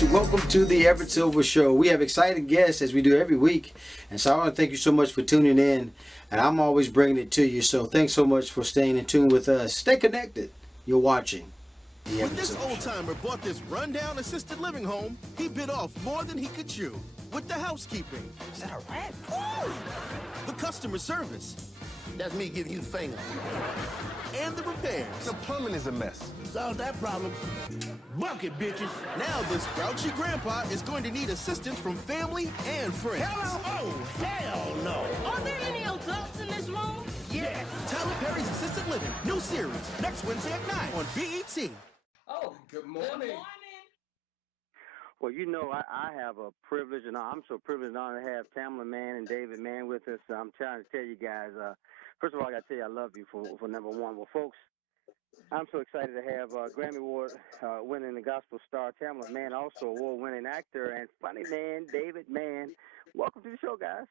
guys, welcome to the Everett Silver Show. We have exciting guests as we do every week, and so I want to thank you so much for tuning in, and I'm always bringing it to you, so thanks so much for staying in tune with us. Stay connected. You're watching the When Everett this Silver old Show. timer bought this rundown assisted living home, he bit off more than he could chew. With the housekeeping. Is that a rat? The customer service. That's me giving you the finger. And the repairs. The plumbing is a mess. Solve that problem. Bucket, bitches. Now this grouchy grandpa is going to need assistance from family and friends. Hello? Oh, hell no. Are there any adults in this room? Yeah. Tyler Perry's Assisted Living, new series, next Wednesday at 9 on BET. Oh, Good morning. Good morning. Well, I have a privilege, and I'm so privileged and honored to have Tamela Mann and David Mann with us. I'm trying to tell you guys, first of all, I got to tell you I love you for number one. Well, folks, I'm so excited to have Grammy Award winning the gospel star Tamela Mann, also award-winning actor and funny man David Mann. Welcome to the show, guys.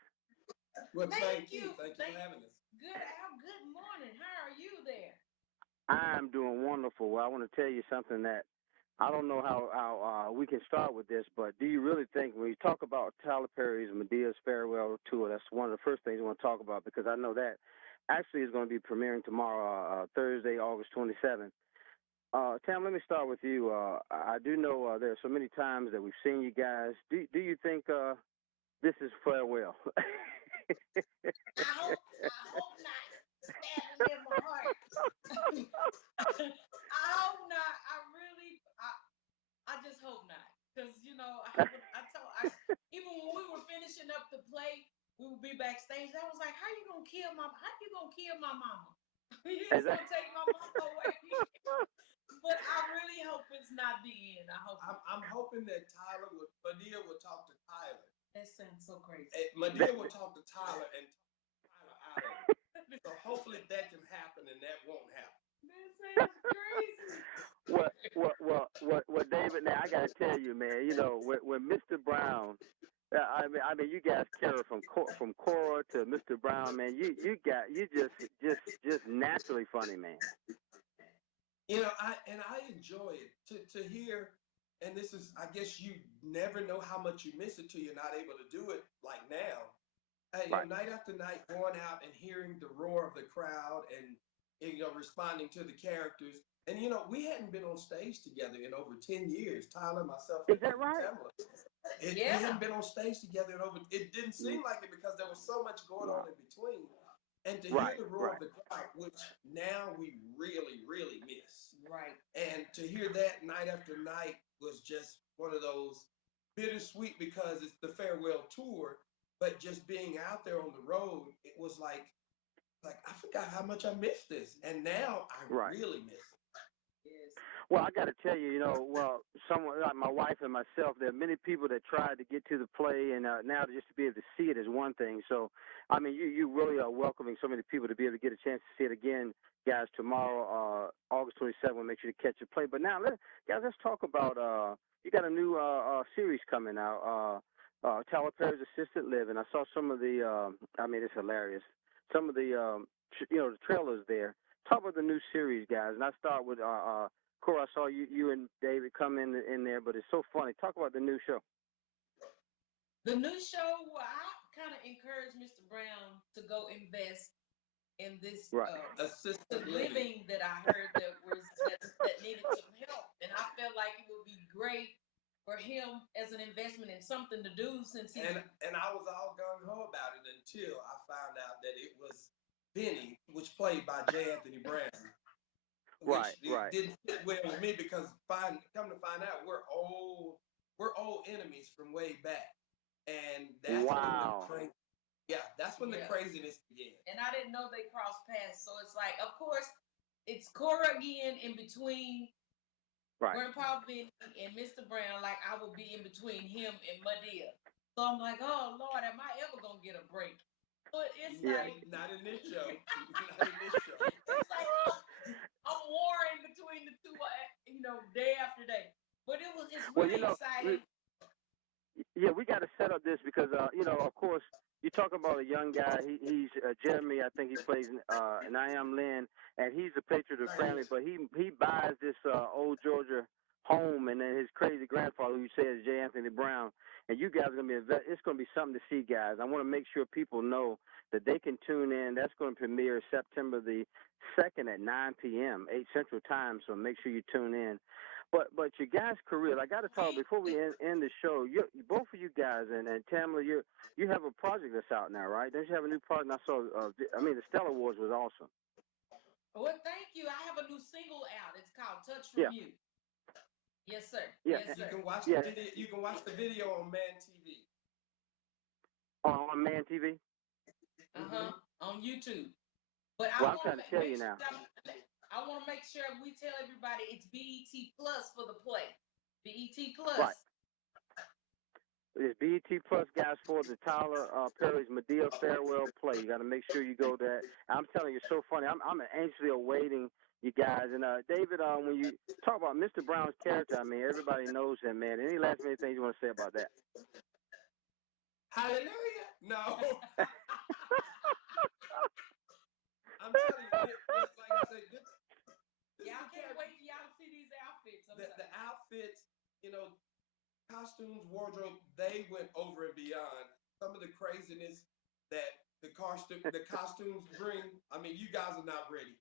Well, Thank you. Thank you for having us. Good, Al. Good morning. How are you there? I'm doing wonderful. Well, I want to tell you something that I don't know how we can start with this, but do you really think when you talk about Tyler Perry's Medea's Farewell Tour, that's one of the first things I want to talk about because I know that actually is going to be premiering tomorrow, Thursday, August 27th. Tam, let me start with you. I do know there are so many times that we've seen you guys. Do you think this is farewell? I hope not. Stabbing in my heart. I hope not. I just hope not. Because, even when we were finishing up the play, we would be backstage. I was like, how you going to kill my mama? You just going to take my mama away? But I really hope it's not the end. I'm hoping that Medea will talk to Tyler. That sounds so crazy. Medea will talk to Tyler and talk Tyler out of it. So hopefully that can happen, and that won't happen. That sounds crazy. Well, David. Now I gotta tell you, man. When Mr. Brown, I mean, you guys carry from Cora to Mr. Brown, man. You just naturally funny, man. I enjoy it to hear. And this is, I guess you never know how much you miss it till you're not able to do it like now. Right. Night after night, going out and hearing the roar of the crowd and responding to the characters. And we hadn't been on stage together in over 10 years. Tyler, myself, is that right? Tamela. We hadn't been on stage together in over. It didn't seem like it because there was so much going on in between. And to hear the roar of the crowd, which now we really, really miss. Right. And to hear that night after night was just one of those bittersweet because it's the farewell tour, but just being out there on the road, it was like I forgot how much I missed this, and now I really miss it. Yes. Well, I got to tell you, someone like my wife and myself, there are many people that tried to get to the play, and now just to be able to see it is one thing. So, I mean, you really are welcoming so many people to be able to get a chance to see it again, guys. Tomorrow, August 27th, make sure to catch the play. But now, let's talk about you got a new series coming out, Tyler Perry's Assisted Living. I saw some of the, it's hilarious. Some of the, the trailers there. Talk about the new series, guys. And I start with Cora. I saw you and David come in there, but it's so funny. Talk about the new show. The new show, I kind of encourage Mr. Brown to go invest in this assisted living that I heard that needed some help, and I felt like it would be great for him as an investment and something to do since he. And I was all gung ho about it until I found out that it was Benny, which played by J. Anthony Brown. Which didn't fit well with me because come to find out we're old enemies from way back. And that's when the craziness began. And I didn't know they crossed paths. So it's like, of course, it's Cora again in between Grandpa Benny and Mr. Brown, like I will be in between him and Medea. So I'm like, oh Lord, am I ever gonna get a break? But it's like not in this show. Not in this show. It's like I'm warring between the two, day after day. But it's really exciting. Yeah, we got to set up this because, of course, you talk about a young guy. He's Jeremy. I think he plays and I am Lynn, and he's a patriot of the family. But he buys this old Georgia home, and then his crazy grandfather, who you say is J. Anthony Brown. And you guys are going to be, it's going to be something to see, guys. I want to make sure people know that they can tune in. That's going to premiere September the 2nd at 9 p.m., 8 Central Time, so make sure you tune in. But your guys' career, I got to talk, before we end the show, both of you guys, and Tamela, you have a project that's out now, right? Don't you have a new project? I saw, the Stellar Wars was awesome. Well, thank you. I have a new single out. It's called Touch From You. Yes, sir. Yeah. Yes, sir. You can watch the video. You can watch the video on Mann TV. On Mann TV? On YouTube. But I'm trying to tell you now. I want to make sure we tell everybody it's BET Plus for the play. BET Plus. Right. It's BET Plus, guys, for the Tyler Perry's Madea Farewell Play. You got to make sure you go there. I'm telling you, it's so funny. I'm anxiously awaiting you guys. And David, when you talk about Mr. Brown's character, I mean, everybody knows him, man. Any last minute things you want to say about that? Hallelujah. No. I'm telling you, it's like I said, I can't wait for y'all to see these outfits. The outfits, costumes, wardrobe, they went over and beyond. Some of the craziness that the costumes bring. I mean, you guys are not ready.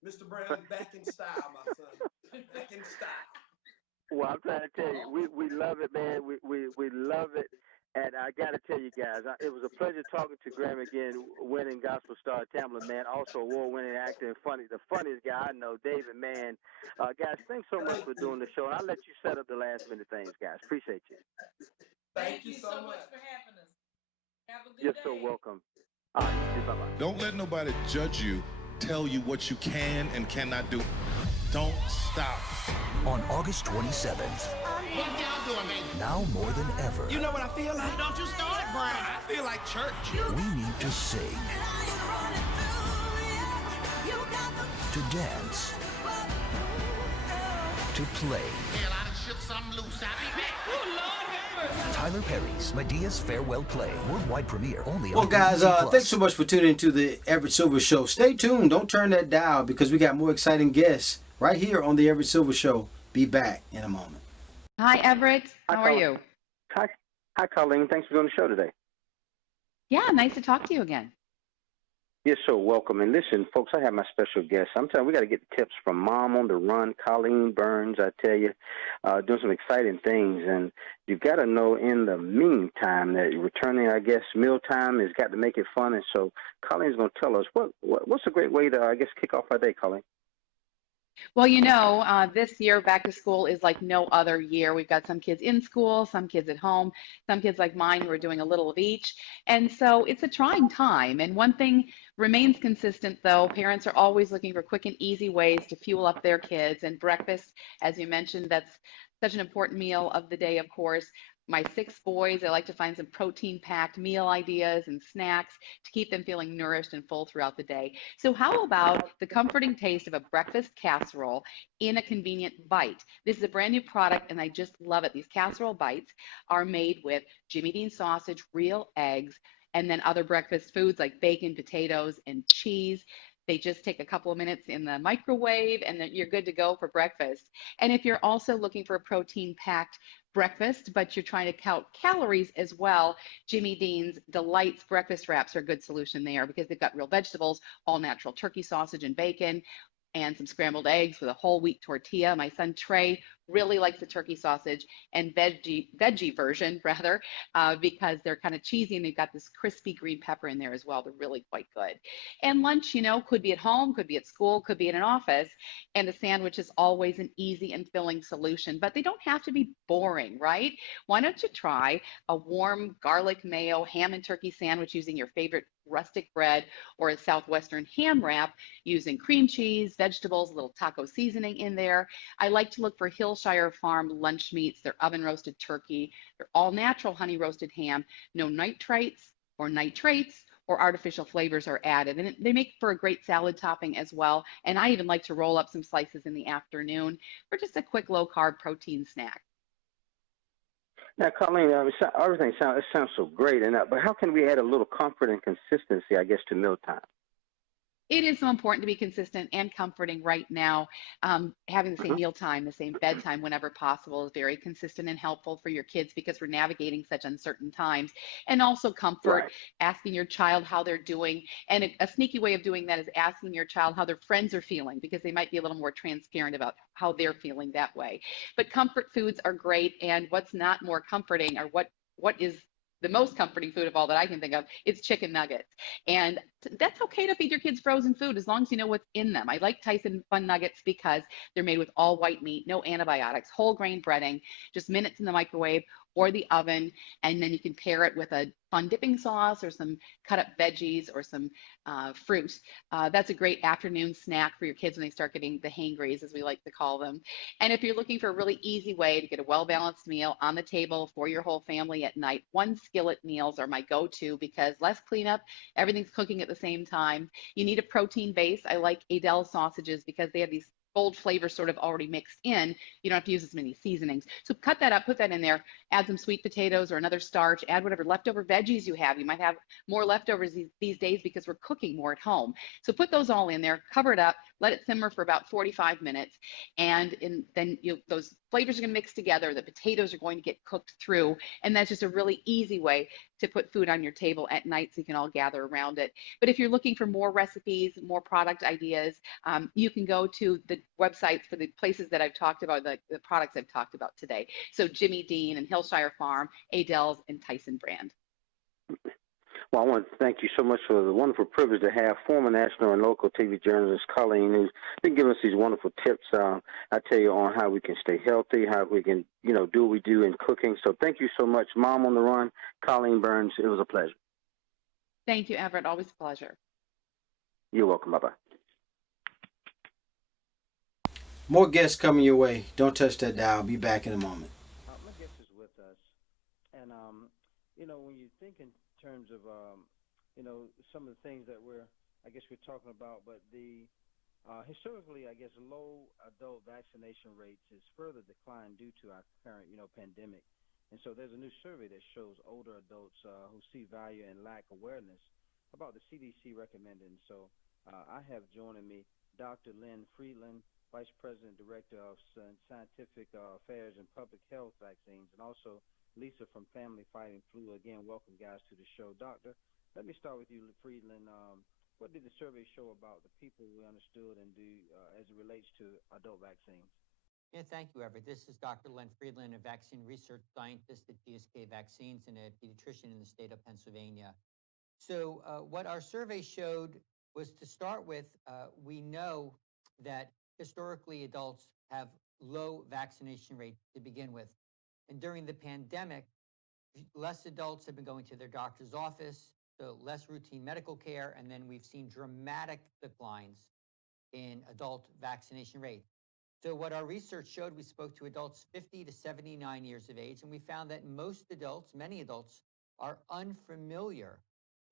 Mr. Brown, back in style, my son. Back in style. Well, I'm trying to tell you, we love it, man. We love it. And I got to tell you guys, it was a pleasure talking to Grammy again, winning gospel star Tamela Mann, also award-winning actor and the funniest guy I know, David Mann. Guys, thanks so much for doing the show. And I'll let you set up the last-minute things, guys. Appreciate you. Thank you so much for having us. Have a good day. You're so welcome. All right, bye-bye. Don't let nobody judge you, tell you what you can and cannot do. Don't stop. On August 27th. What y'all doing, man? Now more than ever. You know what I feel like? Don't you start, Brian. I feel like church. We need to sing. To dance. To play. Hell, I done shook something loose. I'll be back. Oh, Lord have mercy. Tyler Perry's Medea's Farewell Play. Worldwide premiere only Well, on guys, BET+. thanks so much for tuning into the Everett Silver Show. Stay tuned. Don't turn that dial because we got more exciting guests right here on the Everett Silver Show. Be back in a moment. Hi, Everett. How are you? Hi, Colleen. Thanks for doing the show today. Yeah, nice to talk to you again. You're so welcome. And listen, folks, I have my special guest. I'm telling you, we got to get tips from Mom on the Run, Colleen Burns, I tell you, doing some exciting things. And you've got to know in the meantime that returning, I guess, mealtime has got to make it fun. And so Colleen's going to tell us what's a great way to, I guess, kick off our day, Colleen. Well, this year back to school is like no other year. We've got some kids in school, some kids at home, some kids like mine who are doing a little of each. And so it's a trying time. And one thing remains consistent, though. Parents are always looking for quick and easy ways to fuel up their kids. And breakfast, as you mentioned, that's such an important meal of the day, of course. My 6 boys, I like to find some protein-packed meal ideas and snacks to keep them feeling nourished and full throughout the day. So how about the comforting taste of a breakfast casserole in a convenient bite? This is a brand new product, and I just love it. These casserole bites are made with Jimmy Dean sausage, real eggs, and then other breakfast foods like bacon, potatoes, and cheese. They just take a couple of minutes in the microwave, and then you're good to go for breakfast. And if you're also looking for a protein-packed breakfast, but you're trying to count calories as well, Jimmy Dean's Delights breakfast wraps are a good solution there because they've got real vegetables, all natural turkey sausage and bacon, and some scrambled eggs with a whole wheat tortilla. My son Trey really likes the turkey sausage and veggie version rather, because they're kind of cheesy and they've got this crispy green pepper in there as well. They're really quite good. And lunch, could be at home, could be at school, could be in an office. And a sandwich is always an easy and filling solution, but they don't have to be boring, right? Why don't you try a warm garlic mayo ham and turkey sandwich using your favorite rustic bread or a Southwestern ham wrap using cream cheese, vegetables, a little taco seasoning in there. I like to look for Hillshire Farm lunch meats. They're oven roasted turkey. They're all natural honey roasted ham. No nitrates or artificial flavors are added. And they make for a great salad topping as well. And I even like to roll up some slices in the afternoon for just a quick low carb protein snack. Now, Colleen, everything sounds so great, but how can we add a little comfort and consistency, I guess, to mealtime? It is so important to be consistent and comforting right now. Having the same meal time, the same bedtime whenever possible is very consistent and helpful for your kids because we're navigating such uncertain times. And also comfort, Right. asking your child how they're doing. And a sneaky way of doing that is asking your child how their friends are feeling because they might be a little more transparent about how they're feeling that way. But comfort foods are great. And what's not more comforting or what is the most comforting food of all that I can think of is chicken nuggets. And that's okay to feed your kids frozen food as long as you know what's in them. I like Tyson Fun Nuggets because they're made with all white meat, no antibiotics, whole grain breading, just minutes in the microwave or the oven. And then you can pair it with a fun dipping sauce or some cut up veggies or some fruit. That's a great afternoon snack for your kids when they start getting the hangries, as we like to call them. And if you're looking for a really easy way to get a well balanced meal on the table for your whole family at night, one skillet meals are my go to because less cleanup, everything's cooking at the same time. You need a protein base. I like Adele sausages because they have these bold flavors sort of already mixed in. You don't have to use as many seasonings. So cut that up, put that in there, add some sweet potatoes or another starch, add whatever leftover veggies you have. You might have more leftovers these days because we're cooking more at home. So put those all in there, cover it up, let it simmer for about 45 minutes. Then those flavors are going to mix together. The potatoes are going to get cooked through. And that's just a really easy way to put food on your table at night so you can all gather around it. But if you're looking for more recipes, more product ideas, you can go to the websites for the places that I've talked about, the products I've talked about today. So Jimmy Dean and Hillshire Farm, Adele's, and Tyson Brand. Well, I want to thank you so much for the wonderful privilege to have former national and local TV journalist Colleen, who's been giving us these wonderful tips. I tell you on how we can stay healthy, how we can, do what we do in cooking. So thank you so much, Mom on the Run, Colleen Burns. It was a pleasure. Thank you, Everett. Always a pleasure. You're welcome. Bye-bye. More guests coming your way. Don't touch that dial. Be back in a moment. My guest is with us, and when you think in terms of some of the things that we're talking about, but the historically, I guess, low adult vaccination rates is further declined due to our current pandemic, and so there's a new survey that shows older adults who see value and lack awareness about the CDC recommending. So I have joining me Dr. Lynn Freidland, Vice President, Director of Scientific Affairs and Public Health Vaccines, and also Lisa from Family Fighting Flu. Again, welcome, guys, to the show. Doctor, let me start with you, Freidland. What did the survey show about the people we understood and do as it relates to adult vaccines? Yeah, thank you, Everett. This is Dr. Len Freidland, a vaccine research scientist at GSK Vaccines and a pediatrician in the state of Pennsylvania. So what our survey showed was, to start with, we know that historically adults have low vaccination rates to begin with. And during the pandemic, less adults have been going to their doctor's office, so less routine medical care, and then we've seen dramatic declines in adult vaccination rates. So what our research showed, we spoke to adults 50 to 79 years of age, and we found that many adults, are unfamiliar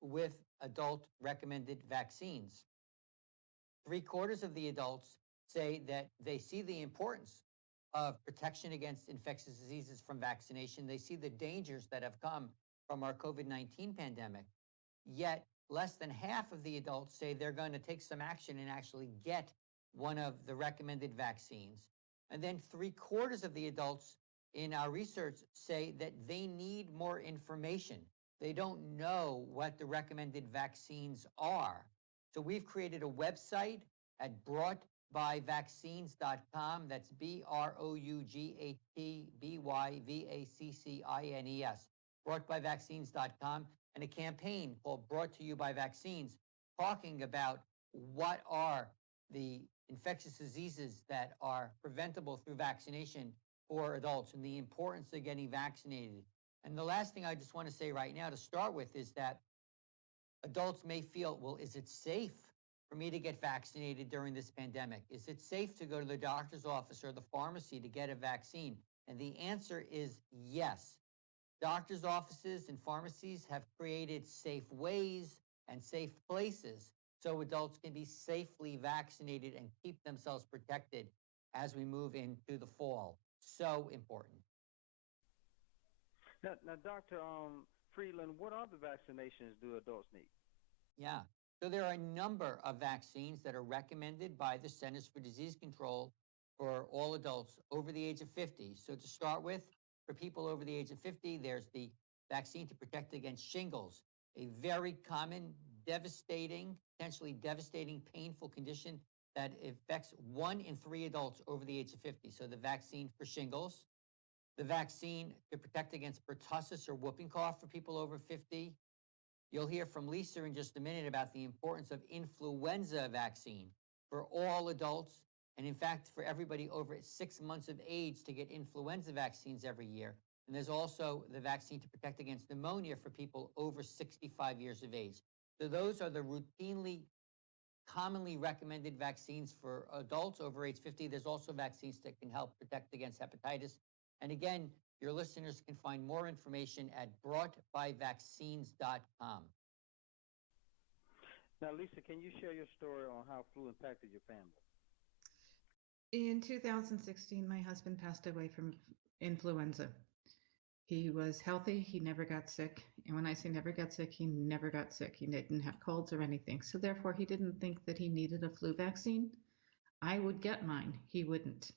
with adult recommended vaccines. 3/4 of the adults say that they see the importance of protection against infectious diseases from vaccination. They see the dangers that have come from our COVID-19 pandemic. Yet less than half of the adults say they're going to take some action and actually get one of the recommended vaccines. And then 3/4 of the adults in our research say that they need more information. They don't know what the recommended vaccines are. So we've created a website at broughtbyvaccines.com. That's BROUGHTBYVACCINES, broughtbyvaccines.com, and a campaign called Brought to You by Vaccines, talking about what are the infectious diseases that are preventable through vaccination for adults and the importance of getting vaccinated. And the last thing I just want to say right now to start with is that adults may feel, well, is it safe for me to get vaccinated during this pandemic? Is it safe to go to the doctor's office or the pharmacy to get a vaccine? And the answer is yes. Doctors' offices and pharmacies have created safe ways and safe places so adults can be safely vaccinated and keep themselves protected as we move into the fall. So important. Now Dr. Freidland, what other vaccinations do adults need? Yeah. So there are a number of vaccines that are recommended by the Centers for Disease Control for all adults over the age of 50. So to start with, for people over the age of 50, there's the vaccine to protect against shingles, a very common, devastating, potentially devastating, painful condition that affects 1 in 3 adults over the age of 50. So the vaccine for shingles, the vaccine to protect against pertussis or whooping cough for people over 50. You'll hear from Lisa in just a minute about the importance of influenza vaccine for all adults, and in fact, for everybody over 6 months of age to get influenza vaccines every year. And there's also the vaccine to protect against pneumonia for people over 65 years of age. So those are the routinely, commonly recommended vaccines for adults over age 50. There's also vaccines that can help protect against hepatitis. And again, your listeners can find more information at broughtbyvaccines.com. Now, Lisa, can you share your story on how flu impacted your family? In 2016, my husband passed away from influenza. He was healthy. He never got sick. And when I say never got sick, he never got sick. He didn't have colds or anything. So therefore, he didn't think that he needed a flu vaccine. I would get mine. He wouldn't.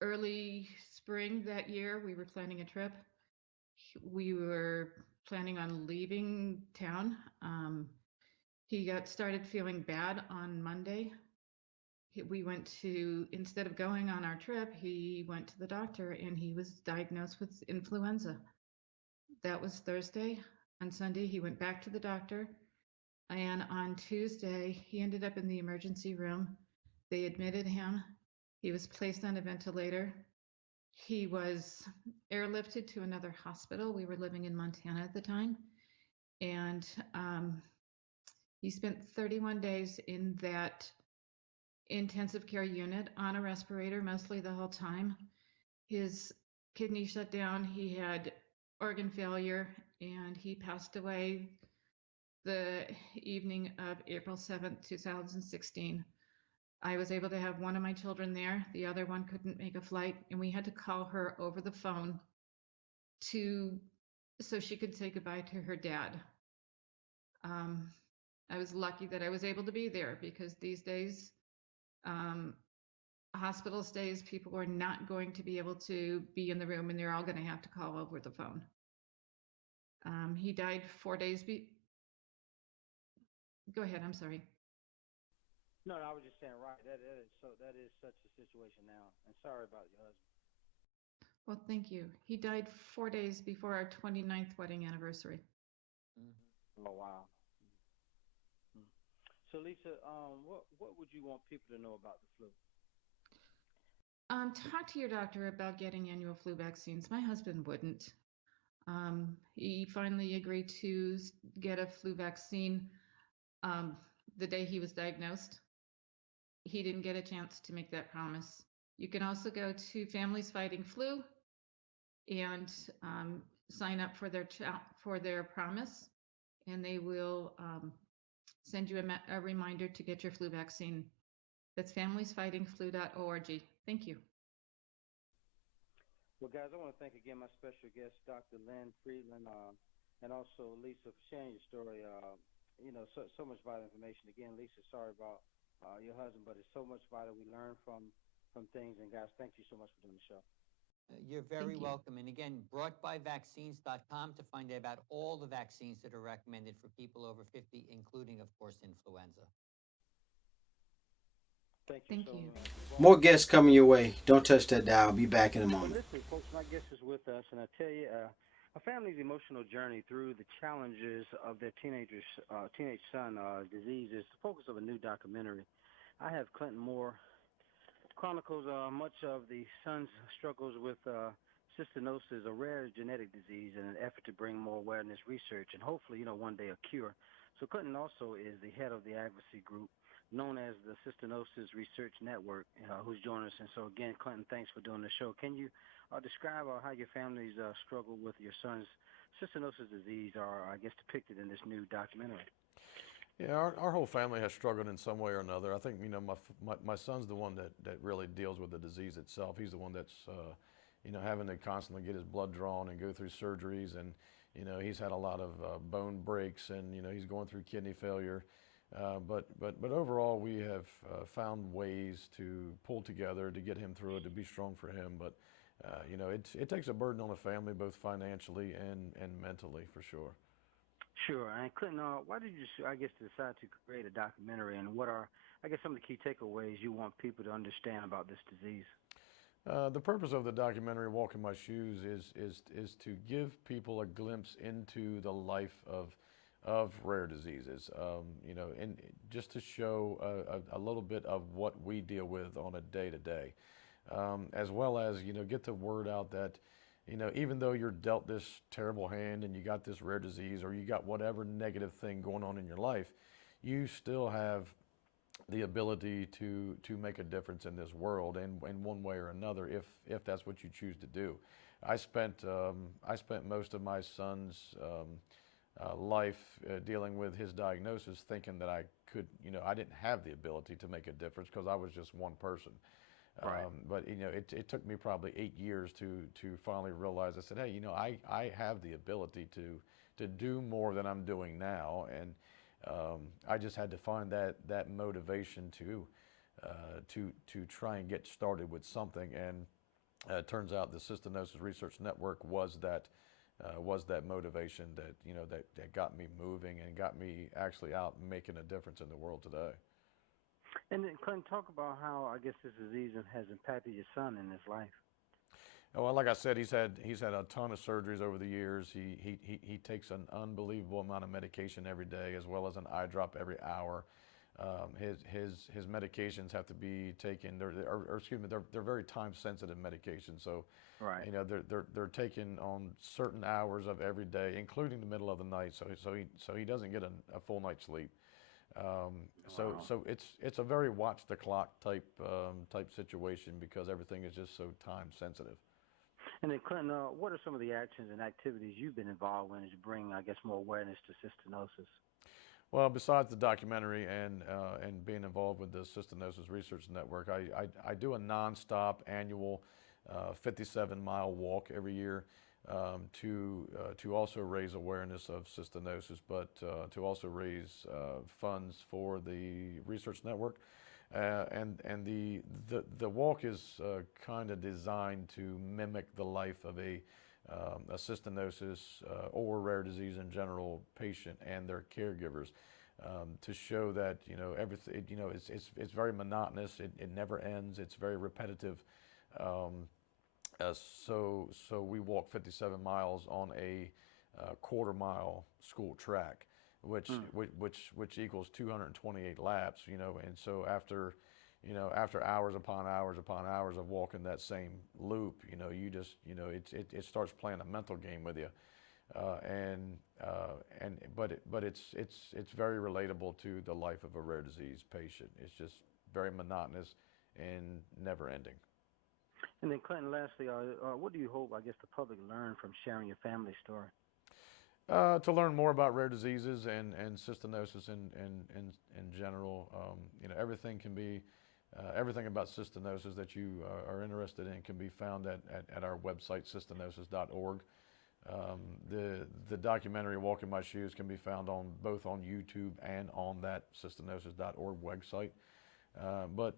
Early spring that year, we were planning a trip. We were planning on leaving town. He got started feeling bad on Monday. We went to, instead of going on our trip, he went to the doctor and he was diagnosed with influenza. That was Thursday. On Sunday, he went back to the doctor. And on Tuesday, he ended up in the emergency room. They admitted him. He was placed on a ventilator. He was airlifted to another hospital. We were living in Montana at the time. And he spent 31 days in that intensive care unit on a respirator mostly the whole time. His kidney shut down. He had organ failure, and he passed away the evening of April 7th, 2016. I was able to have one of my children there. The other one couldn't make a flight, and we had to call her over the phone so she could say goodbye to her dad. I was lucky that I was able to be there, because these days, hospital stays, people are not going to be able to be in the room, and they're all going to have to call over the phone. He died 4 days. Go ahead. I'm sorry. No, I was just saying, right. That is such a situation now, and sorry about your husband. Well, thank you. He died 4 days before our 29th wedding anniversary. Oh, wow. So, Lisa, what would you want people to know about the flu? Talk to your doctor about getting annual flu vaccines. My husband wouldn't. He finally agreed to get a flu vaccine the day he was diagnosed. He didn't get a chance to make that promise. You can also go to Families Fighting Flu and sign up for their promise, and they will send you a reminder to get your flu vaccine. That's familiesfightingflu.org. Thank you. Well, guys, I want to thank again my special guest, Dr. Lynn Freidland, and also Lisa for sharing your story. So much vital information. Again, Lisa, sorry about your husband, but it's so much vital we learn from things. And guys, thank you so much for doing the show. You're very welcome. And again, broughtbyvaccines.com to find out about all the vaccines that are recommended for people over 50, including, of course, influenza. Thank you. More guests coming your way. Don't touch that dial. I'll be back in a moment. Listen, folks, my guest is with us, and I tell you, a family's emotional journey through the challenges of their teenage son disease is the focus of a new documentary. I have Clinton Moore chronicles much of the son's struggles with cystinosis, a rare genetic disease, in an effort to bring more awareness, research, and hopefully, one day a cure. So Clinton also is the head of the advocacy group known as the Cystinosis Research Network, who's joining us. And so again, Clinton, thanks for doing the show. Can you describe how your family's struggle with your son's cystinosis disease are, I guess, depicted in this new documentary? Yeah, our whole family has struggled in some way or another. I think, my son's the one that really deals with the disease itself. He's the one that's, having to constantly get his blood drawn and go through surgeries. And, he's had a lot of bone breaks, and he's going through kidney failure. But overall, we have found ways to pull together to get him through it, to be strong for him. But it takes a burden on the family, both financially and mentally, for sure. Sure. And Clinton, why did you, decide to create a documentary, and what are, some of the key takeaways you want people to understand about this disease? The purpose of the documentary "Walk in My Shoes" is to give people a glimpse into the life of rare diseases, and just to show a little bit of what we deal with on a day-to-day, as well as get the word out that even though you're dealt this terrible hand and you got this rare disease, or you got whatever negative thing going on in your life, you still have the ability to make a difference in this world in one way or another, if that's what you choose to do. I spent most of my son's life dealing with his diagnosis, thinking that I could, I didn't have the ability to make a difference because I was just one person. Right. But it took me probably 8 years to finally realize. I said, hey, I have the ability to do more than I'm doing now, and I just had to find that motivation to try and get started with something. And it turns out the Cystinosis Research Network was that motivation that got me moving and got me actually out and making a difference in the world today. And then, Clinton, talk about how this disease has impacted your son in his life. Well, like I said, he's had a ton of surgeries over the years. He takes an unbelievable amount of medication every day, as well as an eye drop every hour. His medications have to be taken. They're very time sensitive medications. So, right. They're taken on certain hours of every day, including the middle of the night. So he doesn't get a full night's sleep. Wow. So it's a very watch the clock type situation, because everything is just so time sensitive. And then, Clinton, what are some of the actions and activities you've been involved in to bring, more awareness to cystinosis? Well, besides the documentary and being involved with the Cystinosis Research Network, I do a nonstop annual 57-mile walk every year to also raise awareness of cystinosis, but to also raise funds for the research network. And the walk is kind of designed to mimic the life of a cystinosis or rare disease in general patient and their caregivers, to show that everything it's very monotonous. It never ends. It's very repetitive. So we walk 57 miles on a quarter-mile school track, which equals 228 laps. And so after hours upon hours of walking that same loop, it starts playing a mental game with you, but it's very relatable to the life of a rare disease patient. It's just very monotonous and never ending. And then, Clinton, lastly, what do you hope, the public learn from sharing your family story? To learn more about rare diseases and cystinosis in general. Everything can be, everything about cystinosis that you are interested in can be found at our website, cystinosis.org. The documentary "Walk in My Shoes" can be found both on YouTube and on that cystinosis.org website. But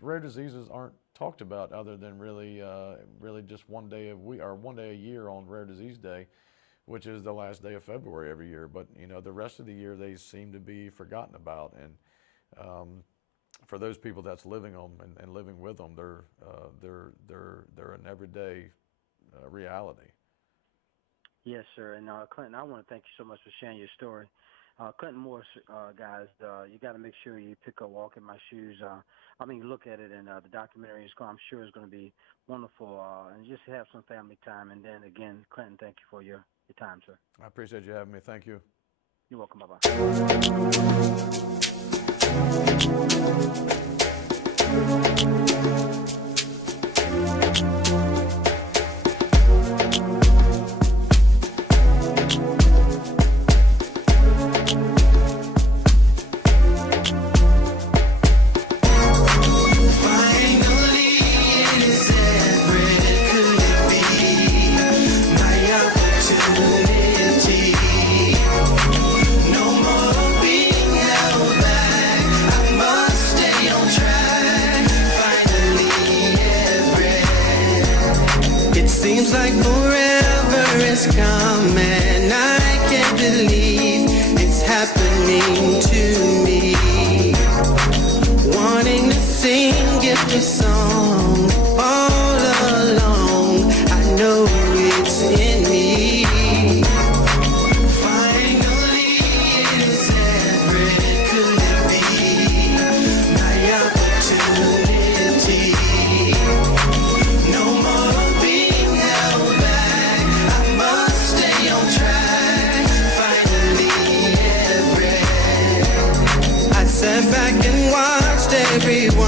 rare diseases aren't talked about other than really just one day a year on Rare Disease Day, which is the last day of February every year. But the rest of the year they seem to be forgotten about. And for those people that's living them and living with them, they're an everyday reality. Yes, sir. And Clinton, I want to thank you so much for sharing your story. Clinton Morris, guys, you got to make sure you pick up "Walk in My Shoes." Look at it, and the documentary I'm sure is going to be wonderful, and just have some family time. And then again, Clinton, thank you for your time, sir. I appreciate you having me. Thank you. You're welcome. Bye-bye. Finally, it is Everett. Could it be my opportunity? has come and I can't believe it's happening to me. Wanting to sing a song all along, I know it's in me. Finally it is Everett, could it be my opportunity? No more being held back, I must stay on track. Finally Everett, I sat back and watched everyone